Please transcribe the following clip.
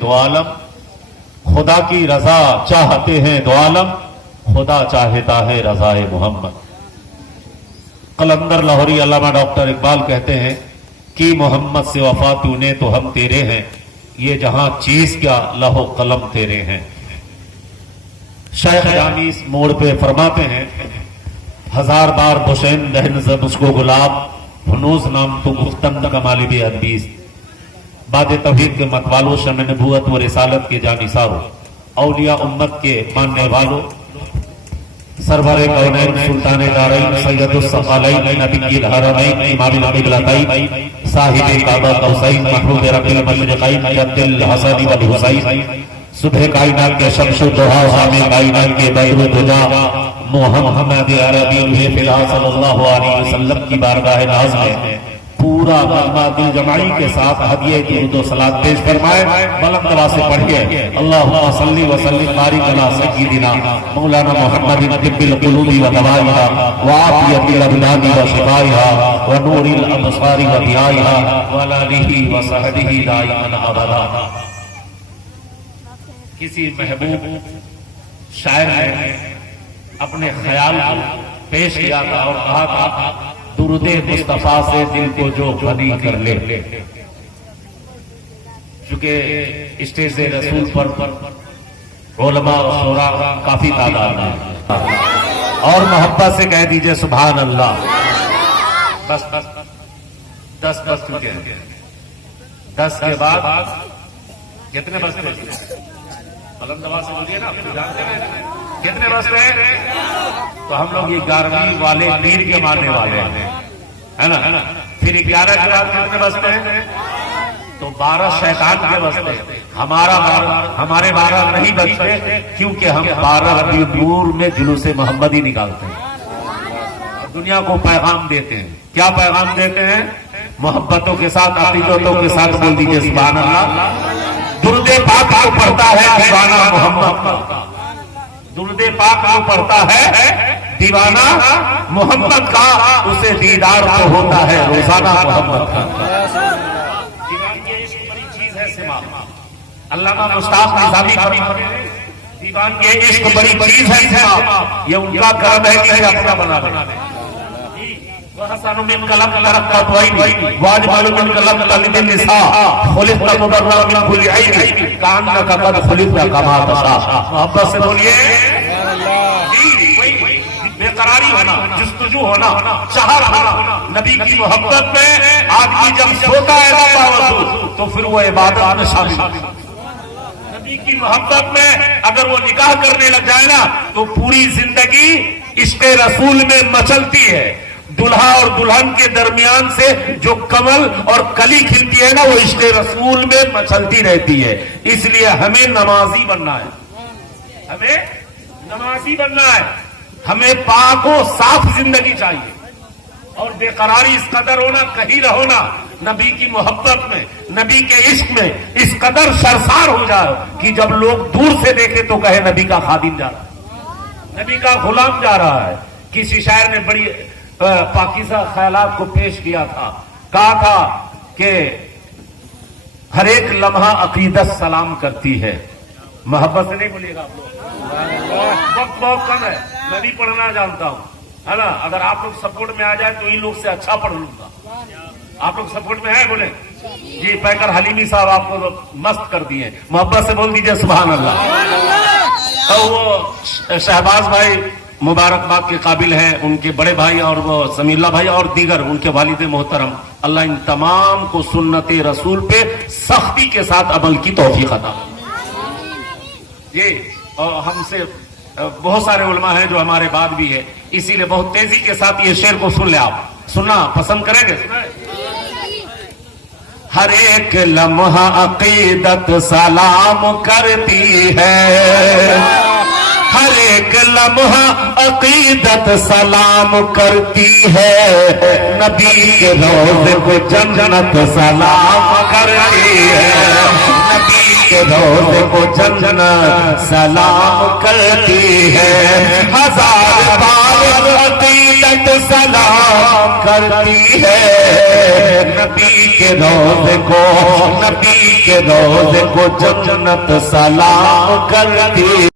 دو عالم خدا کی رضا چاہتے ہیں دو عالم، خدا چاہتا ہے رضائے محمد۔ قلندر لاہوری علامہ ڈاکٹر اقبال کہتے ہیں کہ محمد سے وفا تو نے تو ہم تیرے ہیں، یہ جہاں چیز کیا لوح قلم تیرے ہیں۔ شیخ جامی اس موڑ پہ فرماتے ہیں، ہزار بار بشین دہن زب اس کو گلاب، ہنوز نام تو گفتند کمالی بے ادبیز۔ باد توحید کے مت والو، شمع نبوت و رسالت کے جانثارو، اولیاء امت کے ماننے والو، سرور کونین سلطان دارین سید الثقلین نبی الحرمین امام القبلتین صاحب کعبہ قوسین محبوب رب المشرقین جد الحسن والحسین، صبح کائنات کے شمس و ضحیٰ، حامی کائنات کے بدر و دجا، محمد عربی فی الحال صلی اللہ علیہ وسلم کی بارگاہ ناز میں پورا کلمہ دل جمعی کے ساتھ ہدیہ درود و صلاۃ پیش فرمائے۔ بلند آواز سے پڑھیے، اللہم صلی وسلم بارک علی سیدنا مولانا محمد طب القلوب و دوائها وعافیت الابدان و شفائها و نور الابصار و ضیائها و آلہ و صحبہ دائما ابدا۔ کسی محبوب شاعر نے اپنے خیال کو پیش کیا تھا اور کہا تھا، درود مصطفیٰ سے دل کو جو غنی کر لے۔ چونکہ اسٹیج رسول پر علماء و شعراء کافی تعداد ہے، اور محبت سے کہہ دیجئے سبحان اللہ۔ بس 10 بس چکے ہیں، 10 کے بعد کتنے بستے ہیں؟ بلند آواز سے بولیے نا، جانتے ہیں کتنے بستے ہیں؟ تو ہم لوگ 11ویں والے پیر کے ماننے والے ہیں، ہے نا؟ پھر 11 کے بعد کتنے بستے ہیں؟ تو 12 شیطان کے بستے ہیں۔ ہمارے 12 نہیں بستے، کیونکہ ہم 12 نور میں جلوس محمدی نکالتے ہیں، دنیا کو پیغام دیتے ہیں۔ کیا پیغام دیتے ہیں؟ محبتوں کے ساتھ، عقیدتوں کے ساتھ بول دیجئے سبحان اللہ۔ درود پاک کو پڑھتا ہے دیوانہ محمد کا، درود پاک کو پڑھتا ہے دیوانہ محمد کا، اسے دیدار تو ہوتا ہے روزانہ محمد کا۔ دیوان کی عشق بڑی چیز ہے سما، علامہ مشتاق نظامی فرماتے ہیں، دیوان کی عشق بڑی چیز ہے سما، یہ ان کا کرم ہے کہ اپنا بنا لے۔ وَحَسَنُ مِنْ قَلَمْ تَرَقَّتْ وَعَيْنِ وَأَجْمَلُ مِنْ قَلَمْ تَلِدِ النِّسَاء خُلِقْتَ مُبَرَّأً مِنْ كُلِّ عَيْبٍ كَأَنَّكَ قَدْ خُلِقْتَ كَمَا تَشَاءُ۔ محبت سے بولیے، بے قراری ہونا، جستجو ہونا، چاہت ہونا، نبی کی محبت میں آدمی جب سوتا ہے باوضو تو پھر وہ عبادت میں شامل ہے۔ نبی کی محبت میں اگر وہ نکاح کرنے لگ جائے نا تو پوری زندگی عشق رسول میں مچلتی ہے۔ دلہا اور دلہن کے درمیان سے جو کمل اور کلی کھلتی ہے نا، وہ عشق رسول میں مچلتی رہتی ہے۔ اس لیے ہمیں نمازی بننا ہے، ہمیں نمازی بننا ہے، ہمیں پاک و صاف زندگی چاہیے، اور بے قراری اس قدر ہونا، کہیں رہونا نبی کی محبت میں، نبی کے عشق میں اس قدر سرسار ہو جائے کہ جب لوگ دور سے دیکھے تو کہے نبی کا خادم جا رہا ہے، نبی کا غلام جا رہا ہے۔ کسی شاعر نے بڑی پاکیزہ خیالات کو پیش کیا تھا، کہا تھا کہ ہر ایک لمحہ عقیدت سلام کرتی ہے۔ محبت سے نہیں بولیے گا آپ لوگ، وقت بہت کم ہے، میں بھی پڑھنا جانتا ہوں، ہے نا؟ اگر آپ لوگ سپورٹ میں آ جائے تو ان لوگ سے اچھا پڑھ لوں گا۔ آپ لوگ سپورٹ میں ہیں؟ بولے جی۔ پیکر حلیمی صاحب آپ کو مست کر دیے، محبت سے بول دیجئے سبحان اللہ۔ تو وہ شہباز بھائی مبارکباد کے قابل ہیں، ان کے بڑے بھائی اور وہ سمیع اللہ بھائی اور دیگر ان کے والد محترم، اللہ ان تمام کو سنت رسول پہ سختی کے ساتھ عمل کی توفیق عطا۔ یہ اور ہم سے بہت سارے علماء ہیں جو ہمارے بعد بھی ہے، اسی لیے بہت تیزی کے ساتھ یہ شعر کو سن لیں۔ آپ سننا پسند کریں گے؟ ہر ایک لمحہ عقیدت سلام کرتی ہے، ہر ایک لمحہ عقیدت سلام کرتی ہے، نبی کے روضے کو جنت سلام کرتی ہے، نبی کے روضے کو جنت سلام کرتی ہے، ہزار بار عقیدت سلام کرتی ہے، نبی کے روضے کو، نبی کے روضے کو جنت سلام کرتی ہے۔